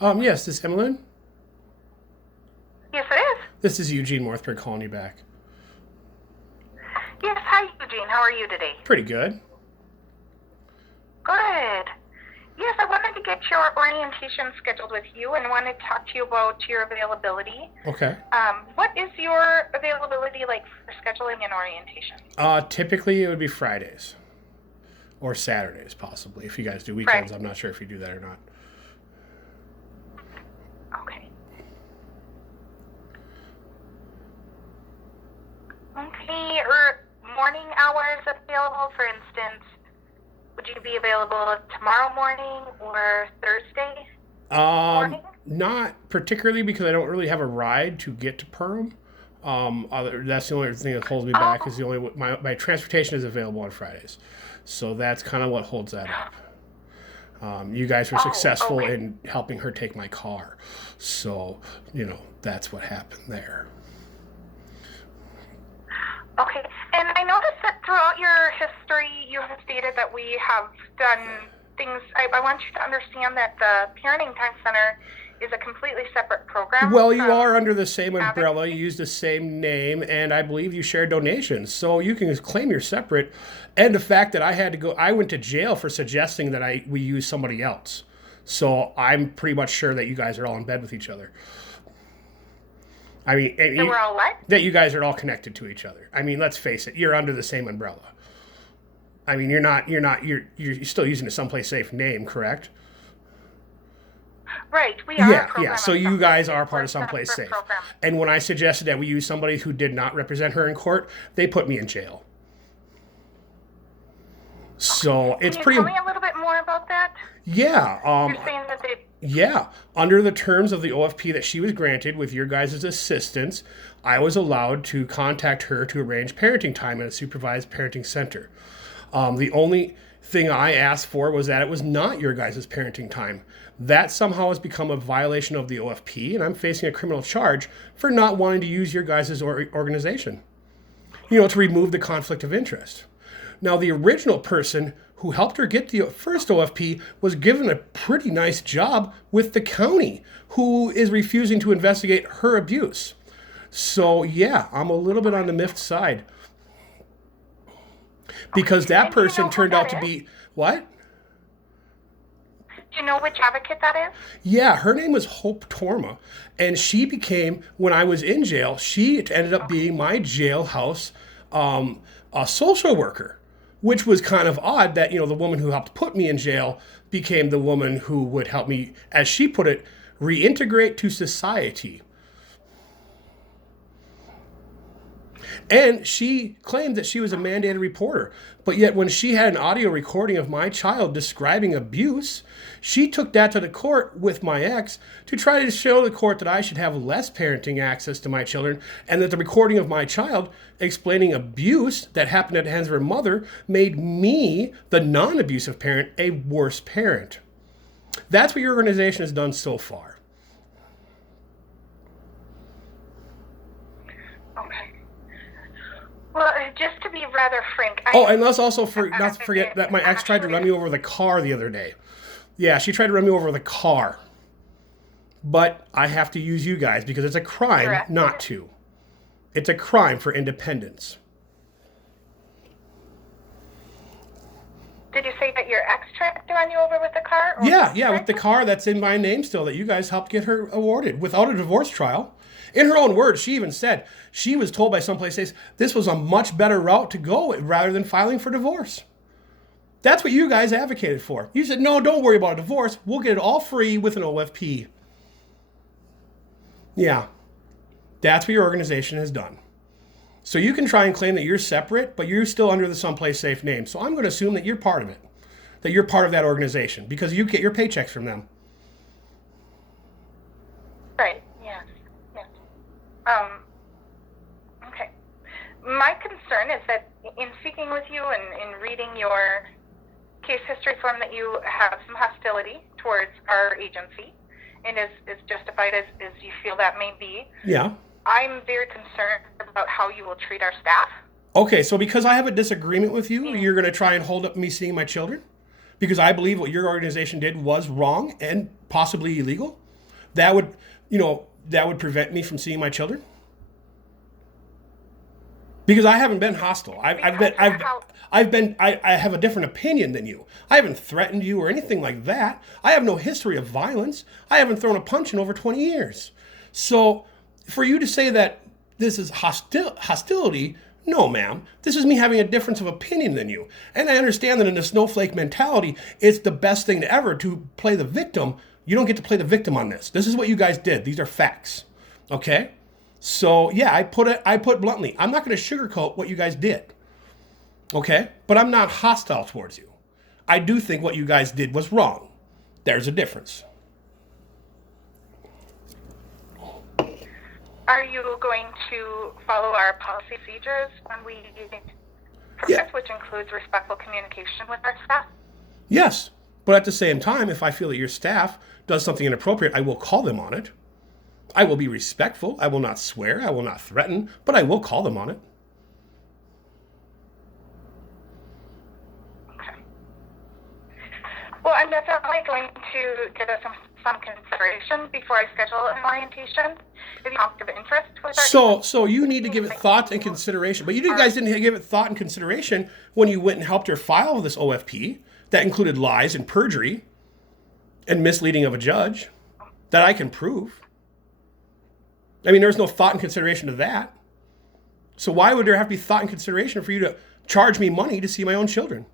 Yes, this is Emmeline. Yes, it is. This is Eugene Northberg calling you back. Yes, hi, Eugene. How are you today? Pretty good. Good. Yes, I wanted to get your orientation scheduled with you and wanted to talk to you about your availability. Okay. What is your availability like for scheduling an orientation? Typically it would be Fridays or Saturdays, possibly. If you guys do weekends, I'm not sure if you do that or not. Okay. Okay, or morning hours available, for instance, would you be available tomorrow morning or Thursday morning? Not particularly because I don't really have a ride to get to Perham. That's the only thing that holds me back. Is the only my transportation is available on Fridays, so that's kind of what holds that up. You guys were successful in helping her take my car, so that's what happened there. Okay, and I noticed that throughout your history, you have stated that we have done things. I want you to understand that the Parenting Time Center is a completely separate program. Well, you are under the same umbrella, you use the same name, and I believe you share donations, so you can claim you're separate. And the fact that I went to jail for suggesting that we use somebody else. So I'm pretty much sure that you guys are all in bed with each other. I mean, we're all what? That you guys are all connected to each other. I mean, let's face it, you're under the same umbrella. I mean, you're still using the Someplace Safe name, correct? Right, we are. Yeah. So you guys are part of Someplace Safe. And when I suggested that we use somebody who did not represent her in court, they put me in jail. So it's pretty. Can you tell me a little bit more about that? Yeah. You're saying that they. Yeah, under the terms of the OFP that she was granted with your guys' assistance, I was allowed to contact her to arrange parenting time at a supervised parenting center. The only thing I asked for was that it was not your guys' parenting time. That somehow has become a violation of the OFP, and I'm facing a criminal charge for not wanting to use your guys' organization, to remove the conflict of interest. Now, the original person who helped her get the first OFP was given a pretty nice job with the county, who is refusing to investigate her abuse. So, yeah, I'm a little bit on the miffed side. Because that person turned out to be... What? Do you know which advocate that is? Yeah, her name was Hope Torma. And she became, when I was in jail, she ended up being my jailhouse a social worker. Which was kind of odd that, the woman who helped put me in jail became the woman who would help me, as she put it, reintegrate to society. And she claimed that she was a mandated reporter. But yet when she had an audio recording of my child describing abuse, she took that to the court with my ex to try to show the court that I should have less parenting access to my children, and that the recording of my child explaining abuse that happened at the hands of her mother made me, the non-abusive parent, a worse parent. That's what your organization has done so far. Okay. Well, just to be rather frank... and let's also not to forget that my ex tried to run me over with a car the other day. Yeah, she tried to run me over with a car. But I have to use you guys because it's a crime not to. It's a crime for independence. Did you say that your ex tried to run you over with the car? Yeah, with the car that's in my name still that you guys helped get her awarded without a divorce trial. In her own words, she even said she was told by Someplace Safe this was a much better route to go rather than filing for divorce. That's what you guys advocated for. You said, no, don't worry about a divorce. We'll get it all free with an OFP. Yeah, that's what your organization has done. So you can try and claim that you're separate, but you're still under the Someplace Safe name. So I'm going to assume that you're part of it, that you're part of that organization because you get your paychecks from them. Right, yes. Okay. My concern is that in speaking with you and in reading your case history form that you have some hostility towards our agency, and as justified as you feel that may be. Yeah. I'm very concerned about how you will treat our staff. Okay, so because I have a disagreement with you, you're going to try and hold up me seeing my children? Because I believe what your organization did was wrong and possibly illegal? that would, that would prevent me from seeing my children? Because I haven't been hostile. I have a different opinion than you. I haven't threatened you or anything like that. I have no history of violence. I haven't thrown a punch in over 20 years. So for you to say that this is hostility, no, ma'am. This is me having a difference of opinion than you. And I understand that in the snowflake mentality, it's the best thing ever to play the victim. You don't get to play the victim on this. This is what you guys did. These are facts. Okay? So, yeah, I put bluntly, I'm not going to sugarcoat what you guys did. Okay? But I'm not hostile towards you. I do think what you guys did was wrong. There's a difference. Are you going to follow our policy procedures when we progress, which includes respectful communication with our staff? Yes, but at the same time, if I feel that your staff does something inappropriate, I will call them on it. I will be respectful. I will not swear. I will not threaten, but I will call them on it. Okay. Well, I'm definitely going to give us some consideration before I schedule an orientation. If you conflict of interest with our So you need to give it thought and consideration. But you guys didn't give it thought and consideration when you went and helped her file this OFP that included lies and perjury and misleading of a judge that I can prove. I mean, there's no thought and consideration to that. So why would there have to be thought and consideration for you to charge me money to see my own children?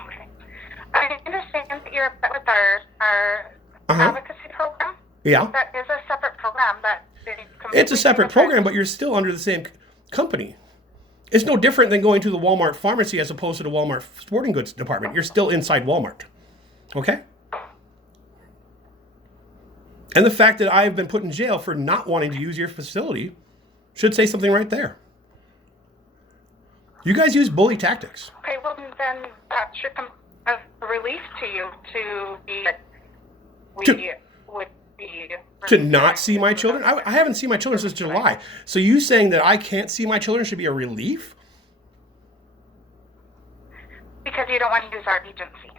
Okay. I understand that you're upset with our advocacy program. Yeah. That is a separate program that it's a separate program, but you're still under the same company. It's no different than going to the Walmart pharmacy as opposed to the Walmart sporting goods department. You're still inside Walmart. Okay? And the fact that I've been put in jail for not wanting to use your facility should say something right there. You guys use bully tactics. Okay, well, then that should come as a relief to you to not see my children? I haven't seen my children since July. So you saying that I can't see my children should be a relief? Because you don't want to use our agency.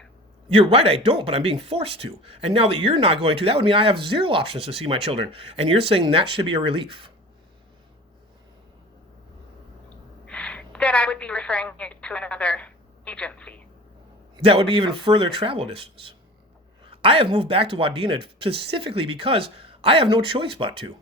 You're right, I don't, but I'm being forced to. And now that you're not going to, that would mean I have zero options to see my children. And you're saying that should be a relief. Then I would be referring you to another agency. That would be even further travel distance. I have moved back to Wadena specifically because I have no choice but to.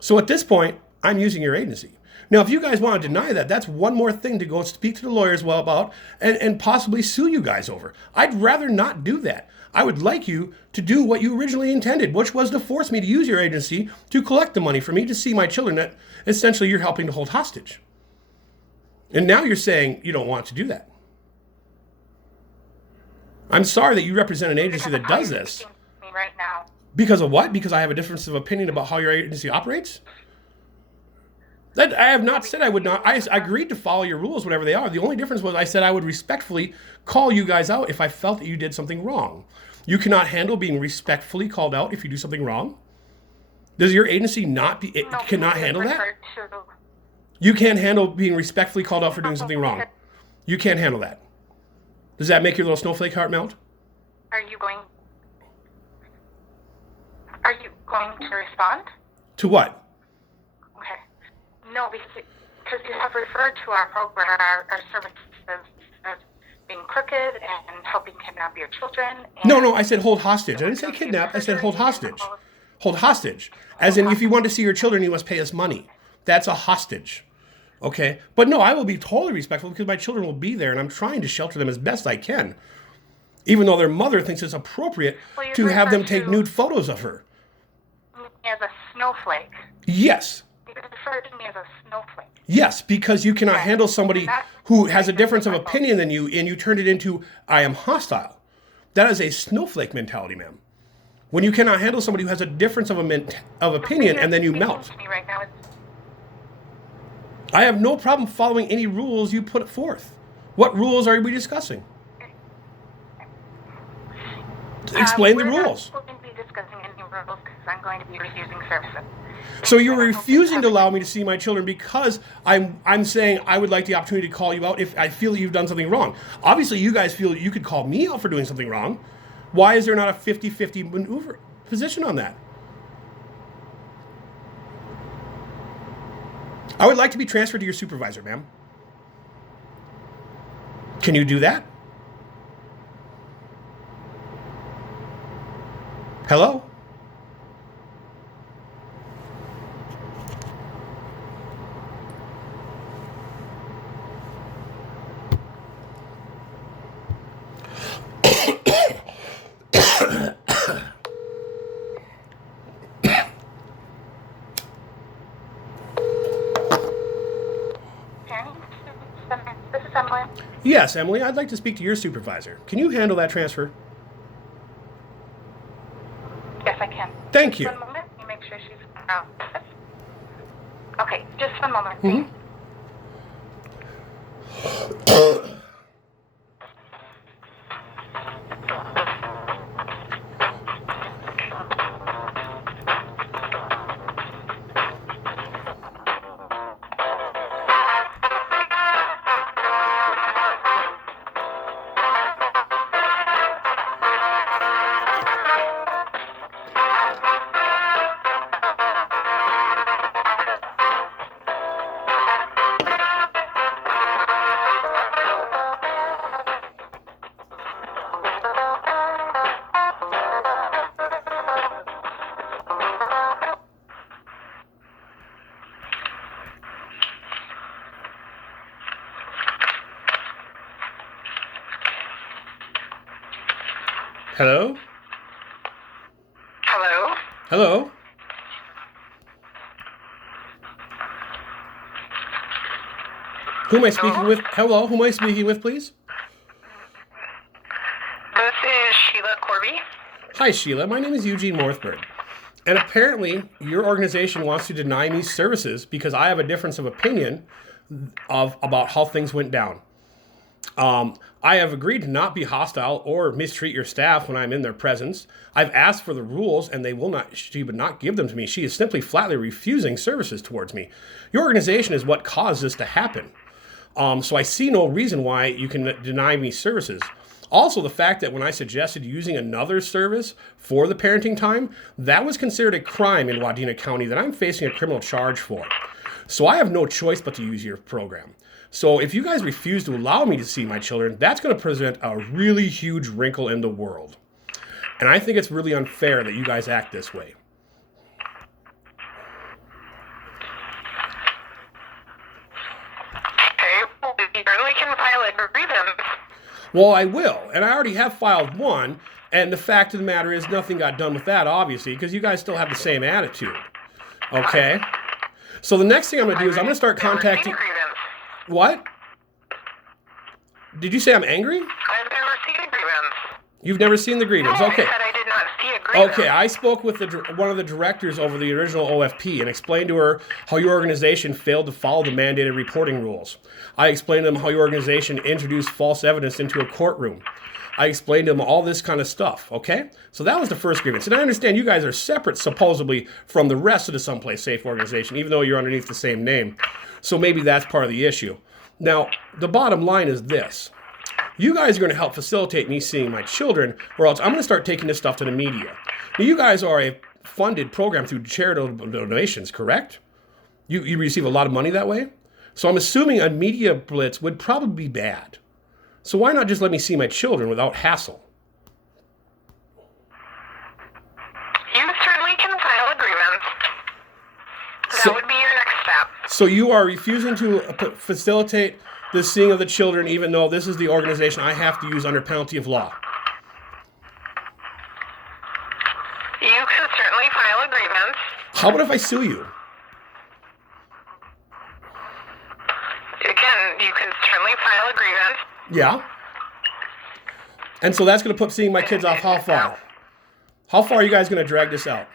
So at this point, I'm using your agency. Now, if you guys want to deny that, that's one more thing to go speak to the lawyers well about and possibly sue you guys over. I'd rather not do that. I would like you to do what you originally intended, which was to force me to use your agency to collect the money for me to see my children that essentially you're helping to hold hostage. And now you're saying you don't want to do that. I'm sorry that you represent an agency that does this. Right now. Because of what? Because I have a difference of opinion about how your agency operates? That I have not said I would not. I agreed to follow your rules, whatever they are. The only difference was I said I would respectfully call you guys out if I felt that you did something wrong. You cannot handle being respectfully called out if you do something wrong? Does your agency cannot handle that? You can't handle being respectfully called out for doing something wrong. You can't handle that. Does that make your little snowflake heart melt? Are you going to respond? To what? Okay. No, because you have referred to our program, our services as being crooked and helping kidnap your children. No, I said hold hostage. I didn't say kidnap. I said hold hostage. Hold hostage. As in, if you want to see your children, you must pay us money. That's a hostage. Okay? But no, I will be totally respectful because my children will be there and I'm trying to shelter them as best I can. Even though their mother thinks it's appropriate to have them take nude photos of her. As a snowflake. Yes. You refer to me as a snowflake. Yes, because you cannot handle somebody who has a difference of opinion than you and you turn it into, I am hostile. That is a snowflake mentality, ma'am. When you cannot handle somebody who has a difference of opinion and then you melt. Right now I have no problem following any rules you put forth. What rules are we discussing? Explain the rules. We're going to be discussing any rules because I'm going to be refusing services. So you're refusing to allow me to see my children because I'm saying I would like the opportunity to call you out if I feel that you've done something wrong. Obviously, you guys feel you could call me out for doing something wrong, Why is there not a 50-50 maneuver position on that? I would like to be transferred to your supervisor, ma'am. Can you do that? Hello? This is Emily. Yes, Emily, I'd like to speak to your supervisor. Can you handle that transfer? Yes, I can. Thank you. One moment. Let me make sure she's out. Okay, just one moment. Mm-hmm. Hello? Hello? Hello? Who am I speaking with? Hello, who am I speaking with, please? This is Sheila Corby. Hi, Sheila. My name is Eugene Morthberg. And apparently, your organization wants to deny me services because I have a difference of opinion about how things went down. I have agreed to not be hostile or mistreat your staff when I'm in their presence. I've asked for the rules and she would not give them to me. She is simply flatly refusing services towards me. Your organization is what caused this to happen. So I see no reason why you can deny me services. Also, the fact that when I suggested using another service for the parenting time, that was considered a crime in Wadena County that I'm facing a criminal charge for. So I have no choice but to use your program. So if you guys refuse to allow me to see my children, that's going to present a really huge wrinkle in the world. And I think it's really unfair that you guys act this way. Okay, well, we certainly can file a grievance. Well, I will. And I already have filed one. And the fact of the matter is nothing got done with that, obviously, because you guys still have the same attitude. Okay? So the next thing I'm going to do is I'm going to start contacting... What? Did you say I'm angry? I've never seen a grievance. You've never seen the grievance? No, Okay. I said I did not see a grievance. Okay, I spoke with one of the directors over the original OFP and explained to her how your organization failed to follow the mandated reporting rules. I explained to them how your organization introduced false evidence into a courtroom. I explained to them all this kind of stuff, okay? So that was the first grievance. And I understand you guys are separate, supposedly, from the rest of the Someplace Safe organization, even though you're underneath the same name. So maybe that's part of the issue. Now, the bottom line is this. You guys are going to help facilitate me seeing my children, or else I'm going to start taking this stuff to the media. Now, you guys are a funded program through charitable donations, correct? You receive a lot of money that way? So I'm assuming a media blitz would probably be bad. So why not just let me see my children without hassle? You certainly can file a grievance. That would be your next step. So you are refusing to facilitate the seeing of the children, even though this is the organization I have to use under penalty of law. You can certainly file a grievance. How about if I sue you? Again, you can certainly file a grievance. Yeah. And so that's going to put seeing my kids off how far? How far are you guys going to drag this out?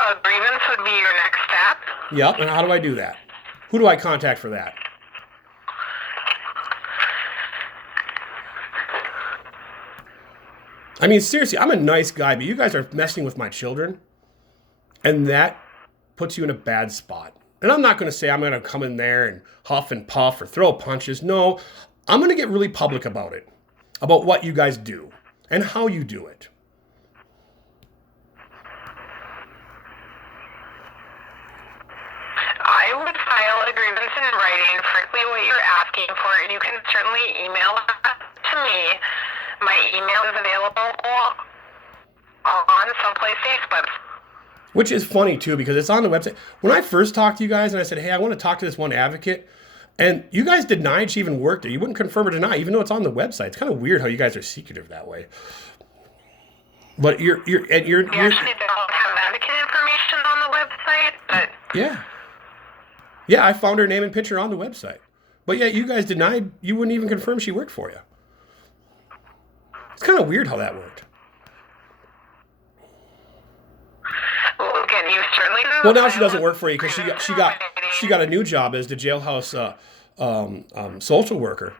A grievance would be your next step. Yep, and how do I do that? Who do I contact for that? I mean, seriously, I'm a nice guy, but you guys are messing with my children, and that puts you in a bad spot. And I'm not going to say I'm going to come in there and huff and puff or throw punches. No, I'm going to get really public about it, about what you guys do. and how you do it. I would file a grievance in writing, frankly, what you're asking for, and you can certainly email that to me. My email is available on Someplace Safe website. Which is funny, too, because it's on the website. When I first talked to you guys and I said, hey, I want to talk to this one advocate, and you guys denied she even worked there. You wouldn't confirm or deny, even though it's on the website. It's kind of weird how you guys are secretive that way. But you're We actually don't have advocate information on the website, but... Yeah. Yeah, I found her name and picture on the website. But yet you guys denied, you wouldn't even confirm she worked for you. It's kind of weird how that worked. Well, again, you certainly... Well, now she doesn't work for you because she got a new job as the jailhouse social worker.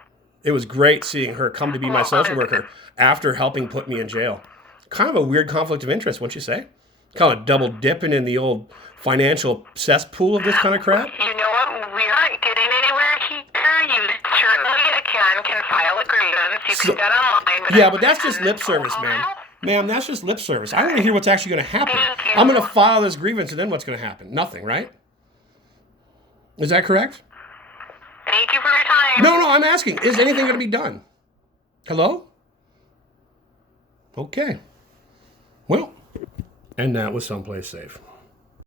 It was great seeing her come to be my social worker after helping put me in jail. Kind of a weird conflict of interest, wouldn't you say? Kind of double dipping in the old financial cesspool of this kind of crap. You know what? We aren't getting anywhere here. You certainly, again, can file a grievance. You can get online. Yeah, but that's just lip service, ma'am. Ma'am, that's just lip service. I want to hear what's actually going to happen. I'm going to file this grievance, and then what's going to happen? Nothing, right? Is that correct? Thank you for your time. No, I'm asking. Is anything going to be done? Hello? Okay. Well, and that was Someplace Safe.